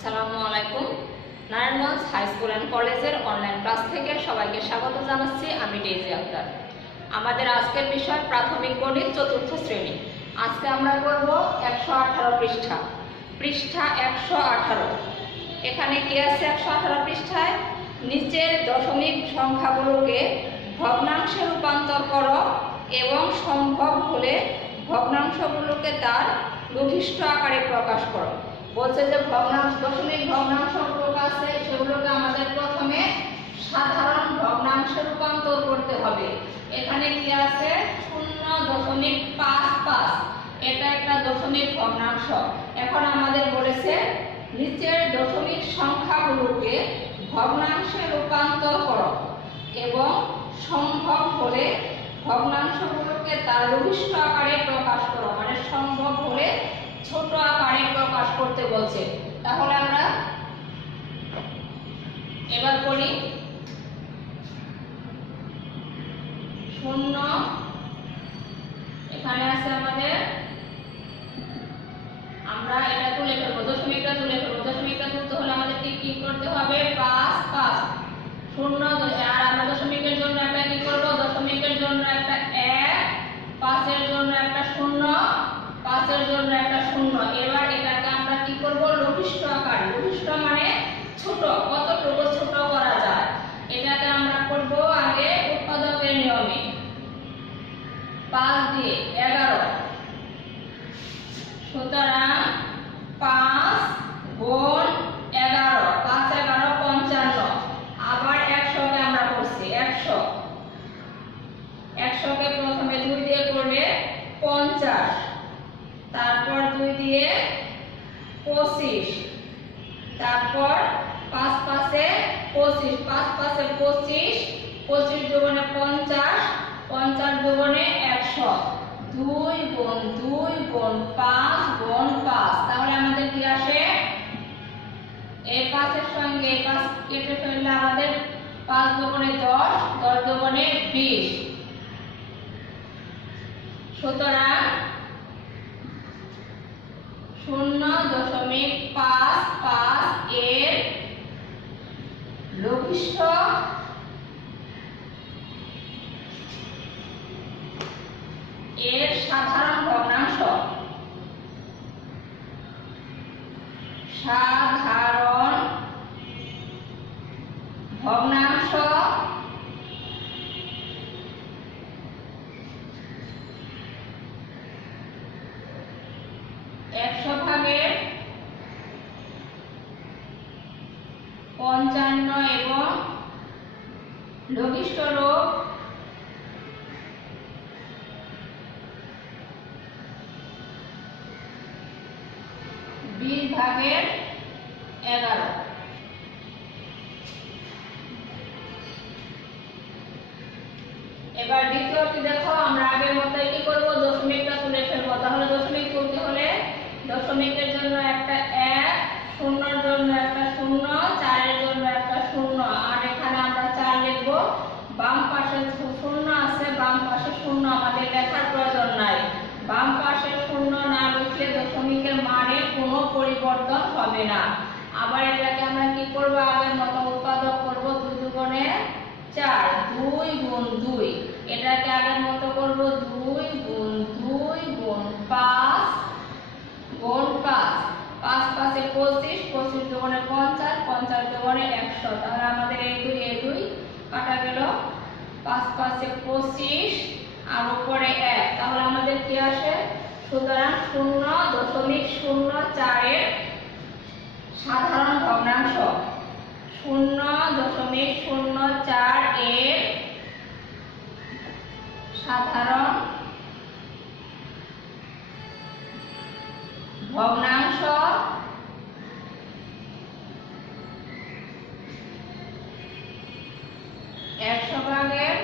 আসসালামু আলাইকুম। Narayanganj high school and কলেজের অনলাইন ক্লাস থেকে সবাইকে স্বাগত জানাচ্ছি। আমি ডেইজি আক্তার। আমাদের আজকের বিষয় প্রাথমিক গণিত চতুর্থ শ্রেণী। আজকে আমরা করব 118 পৃষ্ঠা। পৃষ্ঠা 118। এখানে কি আছে 118 পৃষ্ঠায়? নিচের দশমিক সংখ্যাগুলোকে ভগ্নাংশে রূপান্তর করো এবং সম্ভব হলে ভগ্নাংশগুলোকে তার লঘিষ্ঠ আকারে প্রকাশ করো। বলছে যে ভগ্নাংশ দশমিক ভগ্নাংশগুলো আছে সেগুলোকে আমাদের প্রথমে সাধারণ ভগ্নাংশে রূপান্তর করতে হবে। এখানে কি আছে 0.55, এটা একটা দশমিক ভগ্নাংশ। এখন আমাদের বলেছে নিচের দশমিক সংখ্যাগুলোকে ভগ্নাংশে রূপান্তর করো এবং সম্ভব হলে ভগ্নাংশগুলোকে তার লঘিষ্ঠ আকারে প্রকাশ করো, মানে সম্ভব হলে ছোট আকারে প্রকাশ করতে বলছে। তাহলে আমরা এবার করি 0, এখানে আছে আমাদের, আমরা এটা তুলে ফেলবো, দশমিকটা তুলে ফেলবো। দশমিকটা তুলতে হলে আমাদের কি করতে হবে? 5 5 0, আর আমরা দশমিকের জন্য একটা কি করব? দশমিকের জন্য একটা 1, 5 এর জন্য একটা 0, 5 এর জন্য একটা 0। এবার এটাকে আমরা কি করব? লঘিষ্ঠ আকার। লঘিষ্ঠ মানে ছোট, কতটুকু ছোট করা যায়। এটাকে আমরা করব আগে উৎপাদকের নিয়মে। 5 দিয়ে 11, সুতরাং 5 গুণ 11, 5 11 55। আবার 100 কে আমরা করছি 100, 100 কে প্রথমে 2 দিয়ে করলে 50, তারপর 2 দিয়ে 25, তারপর 5 5 এ 25, 5 5 এ 25, 25 দুগুণে 50, 50 দুগুণে 100, 2 গুণ 2 গুণ 5 গুণ 5। তাহলে আমাদের কি আসে? এই 5 এর সঙ্গে এই 5 কেটে ফেললে আমাদের 5 দুগুণে 10, 10 দুগুণে 20। সুতরাং 0.55 এর লঘিষ্ঠ এর সাধারণ ভগ্নাংশ, সাধারণ ভগ্নাংশ একশো ভাগের 55 এবং লঘিষ্ঠ রূপ 20 ভাগের 11। এবার দ্বিতীয়টি দেখো, আমরা আগের মতোই কি করব? দশমিকটা তুলে ফেলবো। তাহলে দশমিক তুলতে হলে দশমিকের জন্য একটা 1, 0 এর জন্য একটা 0, 4 এর জন্য একটা 0, আর এখানে আমরা 4 লিখব। বাম পাশে 0 আছে, বাম পাশে 0 আমাদের লেখার প্রয়োজন নাই। বাম পাশে 0 না লিখলে দশমিকের মানে কোনো পরিবর্তন হবে না। আবার এটাকে আমরা কি করব? আগের মতো উৎপাদক করব। 2 দুগুণে 4, 2 গুণ 2। এটাকে আগের মতো করব 2 গুণ 2 গুণ 5 গুণ 5, 5 5 এ 25, 25 দুগুণে 50, 50 দুগুণে 100। তাহলে আমাদের এই 2 কাটা গেল। 5 5 এ 25 আর উপরে 1, তাহলে আমাদের কি আসে? সুতরাং 0.04 এর সাধারণ ভগ্নাংশ, 0.04 এর সাধারণ ভগ্নাংশ 100 ভাগের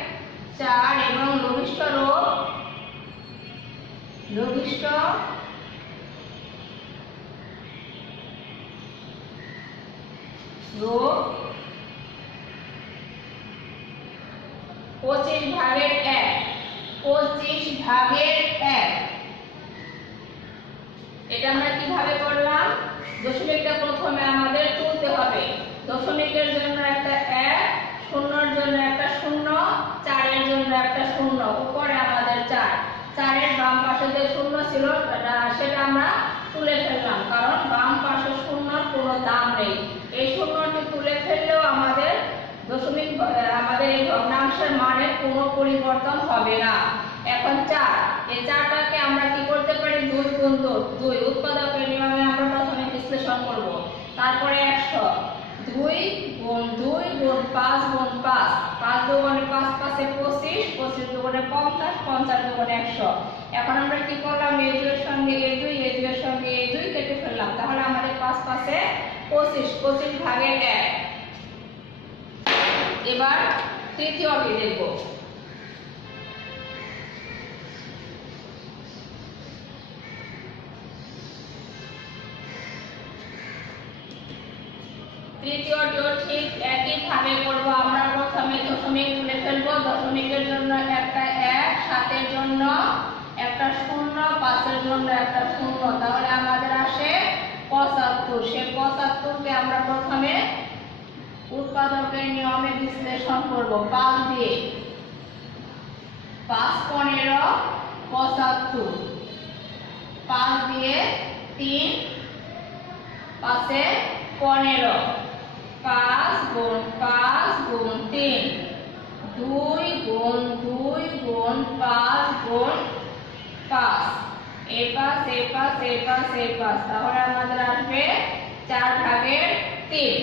4 এবং লঘিষ্ঠ রূপ 25 ভাগের 1, 25 ভাগের 1। এটা আমরা কিভাবে করলাম? দশমিকটা প্রথমে আমাদের তুলতে হবে। দশমিকের জন্য একটা 1, শূন্যর জন্য একটা 0, 4-এর জন্য একটা 0, উপরে আমাদের 4। 4-এর বাম পাশে যে 0 ছিল সেটা আমরা তুলে ফেললাম, কারণ বাম পাশে 0-র কোনো দাম নেই। এই 0টি তুলে ফেললেও আমাদের আমাদের এই ভগ্নাংশের মানের কোনো পরিবর্তন হবে না। এখন 4, এই 4টাকে আমরা কি করতে পারি? 2 গুণ 2 উৎপাদকের নিয়মে আমরা প্রথমে বিশ্লেষণ করব। তারপরে 100, 2 গুণ 2 গুণ 5 গুণ 5, 5 দুগুণে 5, 5 এ 25, 25 দুগুণে 50, 50 দুগুণে 100। এখন আমরা কি করলাম? এই 2 এর সঙ্গে এই 2, এই 2 এর সঙ্গে এই 2 কেটে ফেললাম, তাহলে আমাদের 5 5 এ 25, 25 ভাগে 1। এবার তৃতীয়টি দেখব। তৃতীয়টিও ঠিক একই ভাবে করব। আমরা প্রথমে দশমিক তুলে ফেলবো। দশমিকের জন্য একটা 1, 7-এর জন্য একটা 0, 5-এর জন্য একটা 0, তাহলে আমাদের আসে 75। সেই 75কে আমরা প্রথমে উৎপাদকের নিয়মে বিশ্লেষণ করব। 5 দিয়ে 5 15 75, 5 দিয়ে 3 5 এ 15, 5 গুণ 5 গুণ 3, 2 গুণ 2 গুণ 5 গুণ 5, এই 5 এই 5 এই 5 এই 5, তাহলে আমাদের আসবে 4 ভাগের 3।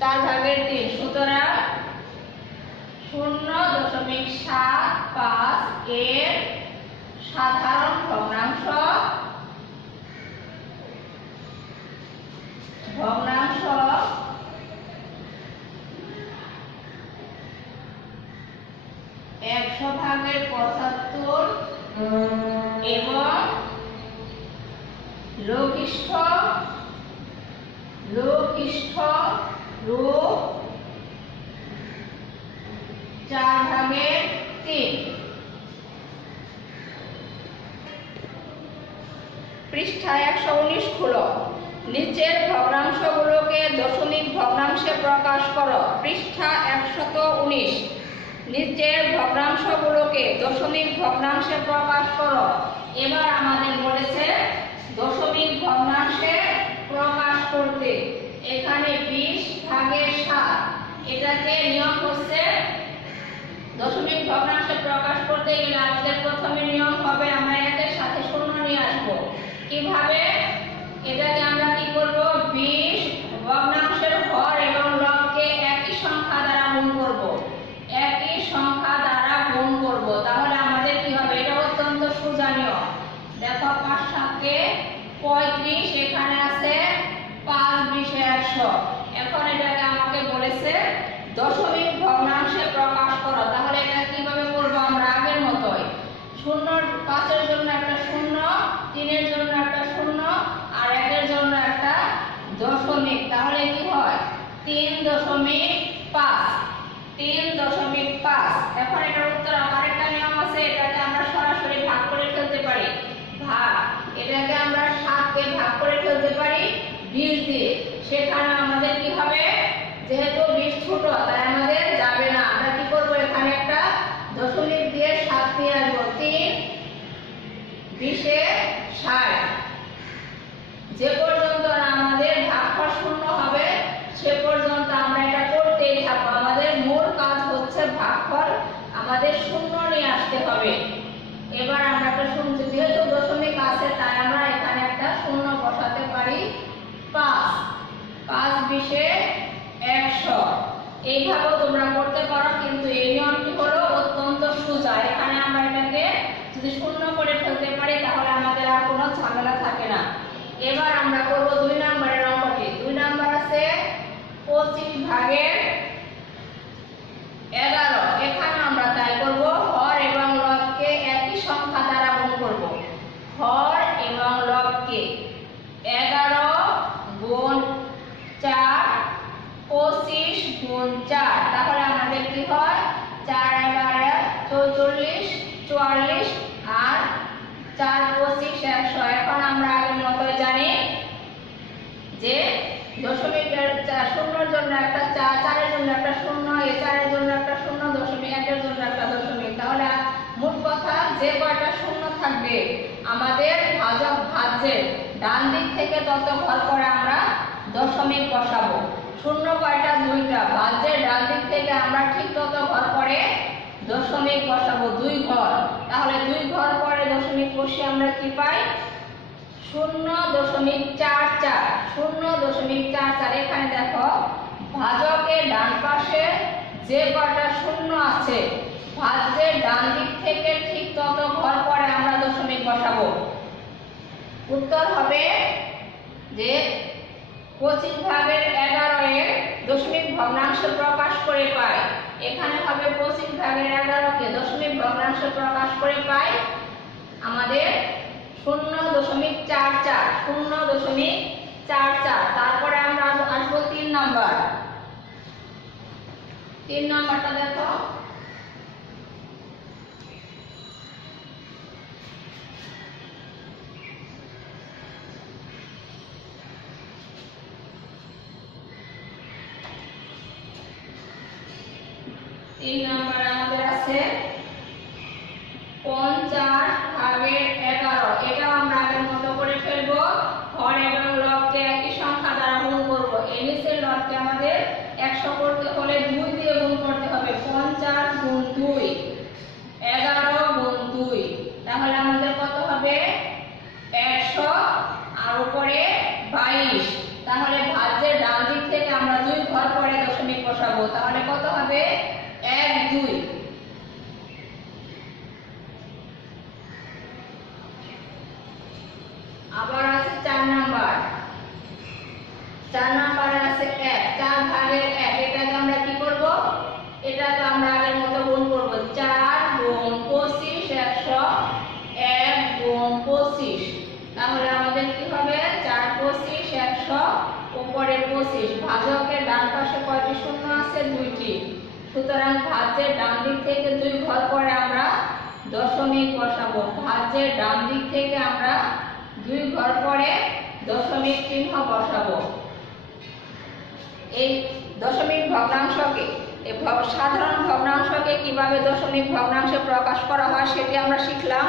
4 ভাগের 3, সুতরাং 0.75 এর সাধারণ ভগ্নাংশ 100 ভাগের 75 এবং লঘিষ্ঠ রূপ 4 ভাগের 3। পৃষ্ঠা 119 খুলো। নিচের ভগ্নাংশগুলোকে দশমিক ভগ্নাংশে প্রকাশ করো। পৃষ্ঠা 119। নিচের ভগ্নাংশগুলোকে দশমিক ভগ্নাংশে প্রকাশ করো। এবার আমাদের বলেছে দশমিক ভগ্নাংশে প্রকাশ করতে। এখানে 20 ভাগের 7, এটাকে নিয়ম হচ্ছে দশমিক ভগ্নাংশে প্রকাশ করতে গেলে আমাদের প্রথমে নিয়ম হবে আমরা 1-এর সাথে 0 নিয়ে আসবো। কিভাবে? এটাকে আমরা কি করব? 20 ভগ্নাংশের হর এবং লবকে একই সংখ্যা দ্বারা গুণ করব। একই সংখ্যা দ্বারা গুণ করব, তাহলে আমাদের কি হবে? এটা অত্যন্ত সোজা নিয়ম। দেখো 5 7 35, এখানে আছে 5 20 100। এখন এটাকে আমাকে বলেছে দশমিক ভগ্নাংশে প্রকাশ করো, তাহলে এটা কিভাবে করব? আমরা আগের মতোই 0 5-এর জন্য একটা 0, 3-এর জন্য একটা 0 আর 1-এর জন্য একটা দশমিক, তাহলে কি হয়? 3.5 3.5। এখন এটার উত্তর আমার একটা নিয়ম আছে, এটাকে আমরা সরাসরি ভাগ করে ফেলতে পারি। ভাগ, এটাকে আমরা 7-কে ভাগ করে ফেলতে পারি 20 দিয়ে। সেখানে আমাদের কি হবে? যেহেতু 20 ছোট, তাই আমাদের যাবে না। আমরা কি করব? এখানে একটা দশমিক দিয়ে 7 দিয়ে আসবো। 3 20 এ 60। যে পর্যন্ত আমাদের ভাগফল 0 হবে সে পর্যন্ত আমরা এটা করতেই থাকবো। আমাদের মূল কাজ হচ্ছে ভাগফল আমাদের 0 নিয়ে আসতে হবে। এবার আমরা একটা শুনছি, যেহেতু দশমিক আছে তাই আমরা এখানে একটা 0 বসাতে পারি। 5 5 20 এ 100। এইভাবেও তোমরা করতে পারো, কিন্তু এই নিয়মটি হলো অত্যন্ত সোজা। এখানে আমরা এটাকে যদি 0 করে ফেলতে পারি তাহলে আমাদের আর কোনো ঝামেলা থাকে না। এবার আমরা করব 2 নম্বরের অঙ্কটি। 2 নম্বর আছে 25 ভাগের 11। এখানে আমরা তাই করব, হর এবং লবকে একই সংখ্যা দ্বারা গুণ করব। হর এবং লবকে 11 গুণ 4 25 গুণ 4, তাহলে আমাদের কি হয়? 4 11 44 44 আর 4 25 100। এখন আমরা আগের মতো জানি যে দশমিকের শূন্যর জন্য একটা 4, 4-এর জন্য একটা শূন্য, এই 4-এর জন্য একটা শূন্য, দশমিক 1-এর জন্য একটা দশমিক। তাহলে মোট কথা যে কয়টা শূন্য থাকবে আমাদের ভাজ্যের ডান দিক থেকে তত ঘর করে আমরা দশমিক বসাবো। শূন্য কয়টা? 2টা। ভাজ্যের ডান দিক থেকে আমরা ঠিক তত ঘর করে দশমিক বসাবো, 2 ঘর। তাহলে 2 ঘর পরে দশমিক বসিয়ে আমরা কি পাই? 0.44। 0.44। এখানে দেখো ভাজকের ডান পাশে যে কয়টা শূন্য আছে ভাজ্যের ডান দিক থেকে ঠিক তত ঘর পরে আমরা দশমিক বসাবো। উত্তর হবে যে 25/11 দশমিক ভগ্নাংশ প্রকাশ করে পাই। এখানে হবে 25/11 দশমিক ভগ্নাংশ প্রকাশ করে পাই আমাদের 0.44। 0.44। তারপরে আমরা আসবো 3 নাম্বার। 3 নাম্বারটা দেখো, আমাদের আছে 50/11। এটাও আমরা আগের মতো করে ফেলবো। হর এবং লবকে একই সংখ্যা দ্বারা গুণ করব। এই নিচের লবকে আমাদের 100 করতে হলে 2 দিয়ে গুণ করতে হবে। 50 গুণ 2, 11 গুণ 2। তাহলে আমাদের কত হবে? 100 আর উপরে 22। তাহলে ভাজ্যের ডান দিক থেকে আমরা 2 ঘর পরে দশমিক বসাবো। তাহলে কত হবে? 1, 2। আবার আছে 4 নাম্বার। 4 নাম্বারে আছে 1। 4/1। এটাকে আমরা কি করব? এটাকে আমরা আগের মতো গুণ করব। 4 গুণ 25 100, 1 গুণ 25। তাহলে আমাদের কি হবে? 4 25 100 উপরে 25। ভাজকের ডান পাশে কয়টি শূন্য আছে? 2টি। সুতরাং ভাজ্যের ডান দিক থেকে 2 ঘর পরে আমরা দশমিক বসাবো। ভাজ্যের ডান দিক থেকে আমরা 2 ঘর পরে দশমিক চিহ্ন বসাবো। এই দশমিক ভগ্নাংশকে সাধারণ ভগ্নাংশকে কিভাবে দশমিক ভগ্নাংশে প্রকাশ করা হয় সেটি আমরা শিখলাম।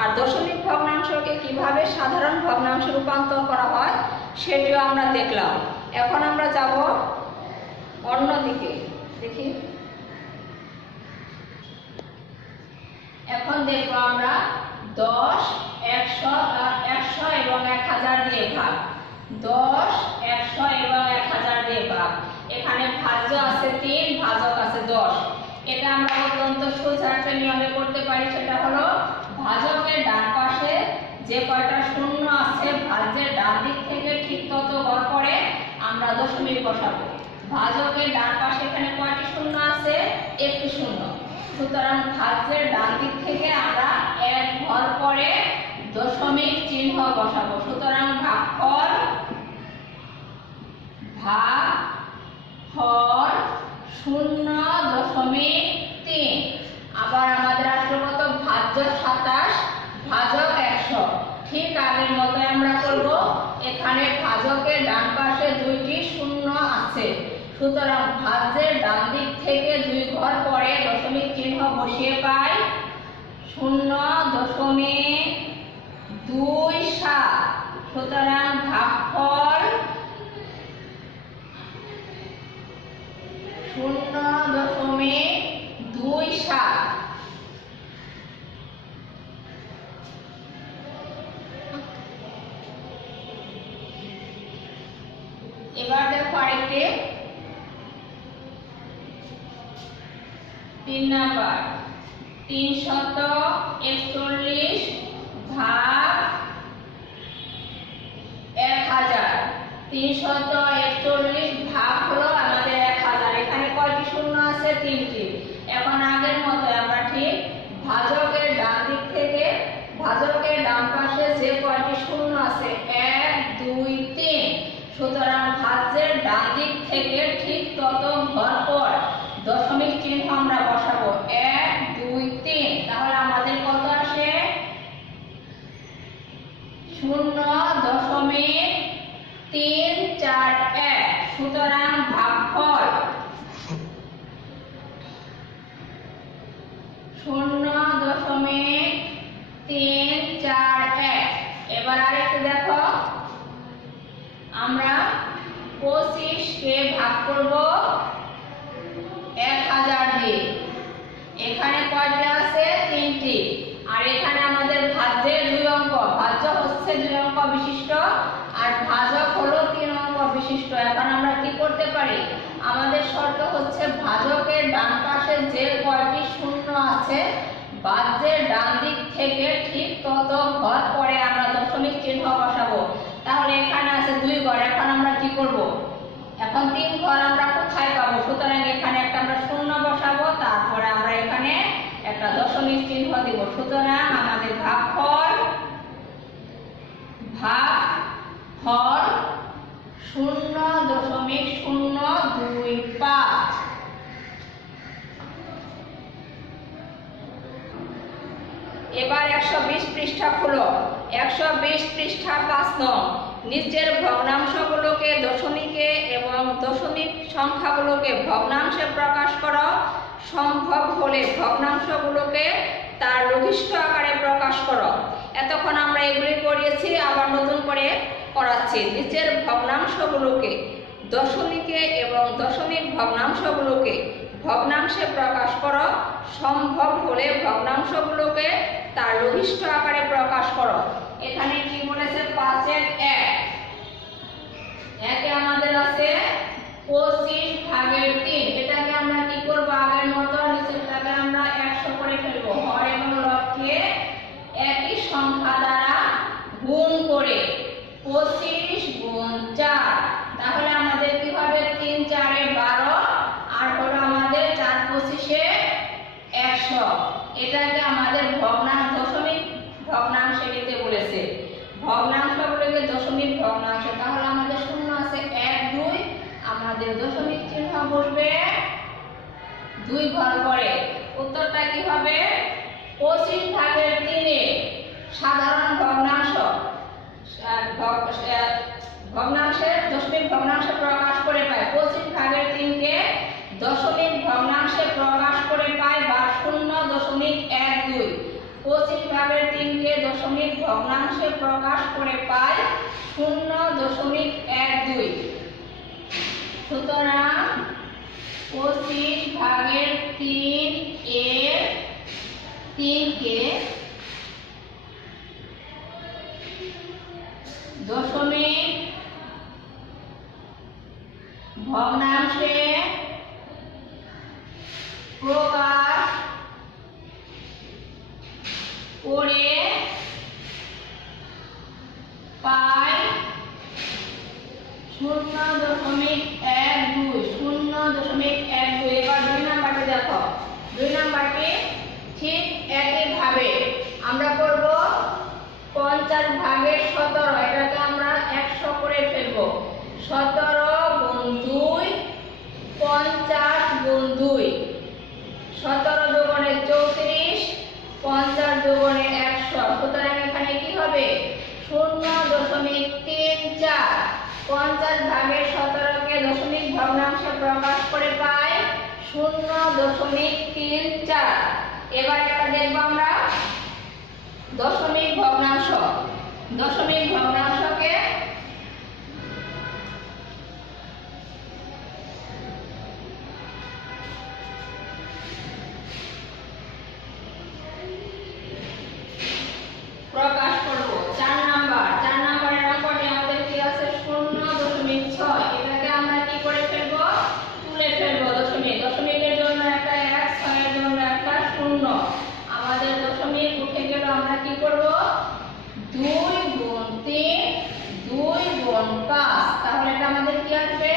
আর দশমিক ভগ্নাংশকে কিভাবে সাধারণ ভগ্নাংশে রূপান্তর করা হয় সেটিও আমরা দেখলাম। এখন আমরা যাব অন্যদিকে। দেখি, এখন দেখব আমরা 10, 100 এবং 1000 দিয়ে ভাগ। 10, 100 এবং 1000 দিয়ে ভাগ। এখানে ভাজ্য আছে 3, ভাজক আছে 10। এটা আমরা অত্যন্ত সোজা একটা নিয়মে করতে পারি। সেটা হলো ভাজকের ডান পাশে যে কয়টা শূন্য আছে ভাজ্যের ডান দিক থেকে ঠিক তত ঘর পরে আমরা দশমিক বসাবো। ভাজকের ডান পাশে এখানে কয়টি শূন্য আছে? 1টি শূন্য। সুতরাং ভাজ্যের ডান দিক থেকে আমরা 1 ঘর পরে দশমিক চিহ্ন বসাবো। সুতরাং ভাগফল ভাগ হর 0.3। আবার আমাদের আসলে কত? ভাজ্য 27, ভাজক 100। ঠিক আগের মতো আমরা করব। এখানে ভাজকের ডান পাশে 2টি শূন্য আছে। সুতরাং ভাজ্যের ডান দিক থেকে 2 ঘর পরে দশমিক চিহ্ন বসিয়ে পাই 0.27। সুতরাং ভাগফল 0.27। এবার দেখো আরেকটি 3 নাম্বার। 341 ভাগ 1000। 341 ভাগ হলো আমাদের 1000। এখানে কয়টি শূন্য আছে? 3টি। এখন আগের মতো আমরা ঠিক ভাজকের ডান দিক থেকে ভাজকের ডান পাশে যে কয়টি শূন্য আছে 1 2 3। সুতরাং ভাজ্যের ডান দিক থেকে ঠিক তত ঘর পর দশমিক চিহ্ন আমরা বসাবো। 1 2 3। তাহলে আমাদের কত আসে? 0.3 সুতরাং ভাগফল 0.341। এবার আরেকটু দেখো, আমরা 25 কে ভাগ করব 1000 দিয়ে। এখানে কয়টা আছে? 3টি। আর এখানে আমাদের ভাজ্যের 2 অঙ্ক, ভাজ্য হচ্ছে 2 অঙ্ক বিশিষ্ট আর ভাজক হলো 3 অঙ্ক বিশিষ্ট। এখন আমরা কি করতে পারি? আমাদের শর্ত হচ্ছে ভাজকের ডান পাশে যে কয়টি শূন্য আছে ভাজ্যের ডান দিক থেকে ঠিক তত ঘর পরে আমরা দশমিক চিহ্ন বসাবো। তাহলে এখানে আছে 2 ঘর, এখন আমরা কি করব? এখন 3 ঘর আমরা কোথায় পাবো? সুতরাং এখানে একটা আমরা শূন্য বসাবো, তারপরে আমরা এখানে একটা দশমিক চিহ্ন দেব। সুতরাং আমাদের ভাগফল 0.025। এবার 120 পৃষ্ঠা খুলো। 120 পৃষ্ঠা 5 নং। নিচের ভগ্নাংশগুলোকে দশমিকে এবং দশমিক সংখ্যাগুলোকে ভগ্নাংশে প্রকাশ করো। সম্ভব হলে ভগ্নাংশগুলোকে তার লঘিষ্ঠ আকারে প্রকাশ করো। এতক্ষণ আমরা এগুলি করিয়েছি, আবার নতুন করে করাচ্ছি। নিচের ভগ্নাংশগুলোকে দশমিকে এবং দশমিক ভগ্নাংশগুলোকে ভগ্নাংশে প্রকাশ করো। সম্ভব হলে ভগ্নাংশগুলোকে তার লঘিষ্ঠ আকারে প্রকাশ করো। এখানে কি বলেছে? 5-এর 1। একে আমাদের আছে 25/3। এটাকে আমরা কি করব? আগের মতো নিচেরটাকে আমরা 100 করে ফেলব। হর এবং লবকে একই সংখ্যা দ্বারা গুণ করে 25 গুণ 4। তাহলে আমাদের কি হবে? 3-4 12 আর হলো আমাদের 4-25 100। এটাকে আমাদের দশমিক ভগ্নাংশে নিতে বলেছে। ভগ্নাংশগুলোকে দশমিক ভগ্নাংশে। তাহলে আমাদের শূন্য আছে 1 2, আমাদের দশমিক চিহ্ন বসবে 2 ঘর পরে। উত্তরটা কি হবে? 25/3 সাধারণ ভগ্নাংশ ভগ্নাংশের দশমিক ভগ্নাংশে প্রকাশ করে পায়। 25/3 কে দশমিক ভগ্নাংশে প্রকাশ করে পায় বা 0.12। 25/3 কে দশমিক ভগ্নাংশে প্রকাশ করে পায় 0.12। সুতরাং 25/3 এর 3 কে দশমিক ভগ্নাংশে প্রকাশ করে পাই 0.12। 0.12। এবার 2 নাম্বারটি দেখো। 2 নাম্বারটি ঠিক একইভাবে আমরা করব 50/17। এটাকে আমরা 100 করে ফেলব। 17 গুণ 2 50 গুণ 2। 17 দুগুণে 34, 50 দুগুণে 100। সুতরাং এখানে কি হবে? 0.34। 50/17 কে দশমিক ভগ্নাংশে প্রকাশ করে পাই 0.34। এবার এটা দেখব আমরা দশমিক ভগ্নাংশ। দশমিক ভগ্নাংশকে প্রকাশ করব। 4 নাম্বার। 4 নাম্বারের অঙ্কটি আমাদের কি আছে? 0.6। এটাকে আমরা কি করে ফেলব? তুলে ফেলব দশমিক। দশমিকের জন্য একটা 1, 6 এর জন্য একটা 0। আমাদের দশমিক উঠে গেল। আমরা কি করব? 2 গুণ 3, 2 গুণ 5। তাহলে এটা আমাদের কি আসবে?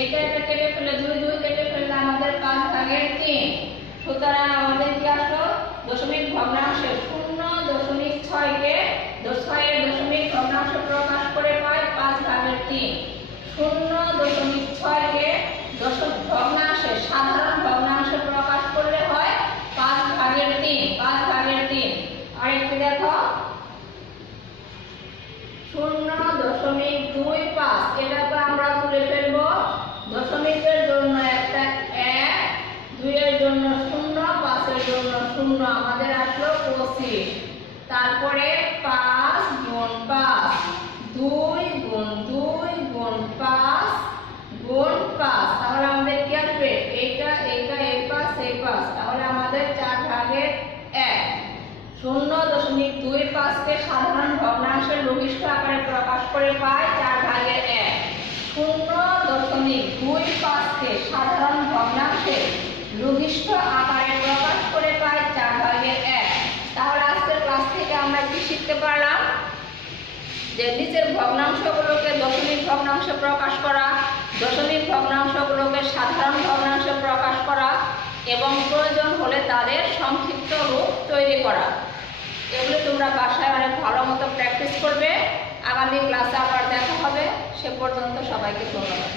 এটা কেটে ফেলে 2 2 কেটে ফেললে আমাদের 5/3। সুতরাং আমাদের কি আসলো? দশমিক ভগ্নাংশে 0.6 কে 6 এর দশমিক ভগ্নাংশ প্রকাশ করে পাই 5/3। 0.6 কে দশমিক ভগ্নাংশে সাধারণ ভগ্নাংশে প্রকাশ করলে হয় 5/3। 5/3। আর একটু দেখো 0.25। এটা তো আমরা তুলে 25, তারপরে 5 গুণ 5, 2 গুণ 2 গুণ 5 গুণ 5, তাহলে আমাদের কি আসবে? এইটা এইটা এই 5 এই 5, তাহলে আমাদের 4 ভাগের 1। 0.25 কে সাধারণ ভগ্নাংশের লঘিষ্ঠ আকারে প্রকাশ করে পাই 4 ভাগের 1। 0.25 কে সাধারণ ভগ্নাংশের লঘিষ্ঠ আকারে প্রকাশ করে পাই 4 ভাগের 1। তাহলে আজকের ক্লাস থেকে আমরা কি শিখতে পারলাম? যে নিচের ভগ্নাংশগুলোকে দশমিক ভগ্নাংশে প্রকাশ করা, দশমিক ভগ্নাংশগুলোকে সাধারণ ভগ্নাংশে প্রকাশ করা এবং প্রয়োজন হলে তাদের সংক্ষিপ্ত রূপ তৈরি করা। এগুলো তোমরা বাসায় অনেক ভালো মতো প্র্যাকটিস করবে। আগামী ক্লাসে আবার দেখা হবে। সে পর্যন্ত সবাইকে ধন্যবাদ।